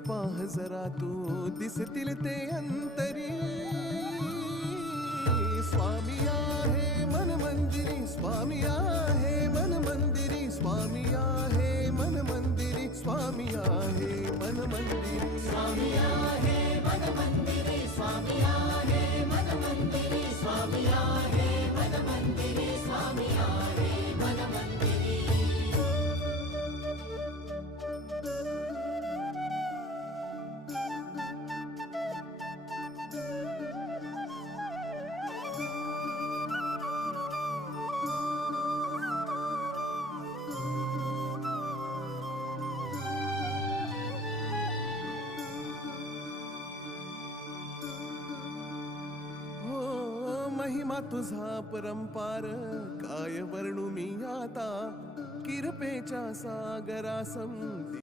पाह जरा तू दिसतील ते अंतरी. स्वामी आहे मन मंदिरी, स्वामी आहे मन मंदिरी, स्वामी आहे मन मंदिरी, स्वामी आहे मन मंदिरी. स्वामी आहे मन मंदिरी, स्वामी आहे मन मंदिरी, स्वामी आहे मन मंदिरी, स्वामी आहे मन मंदिरी. महिमा तुझा परंपार काय वर्णू मी आता. किरपेच्या सागरासम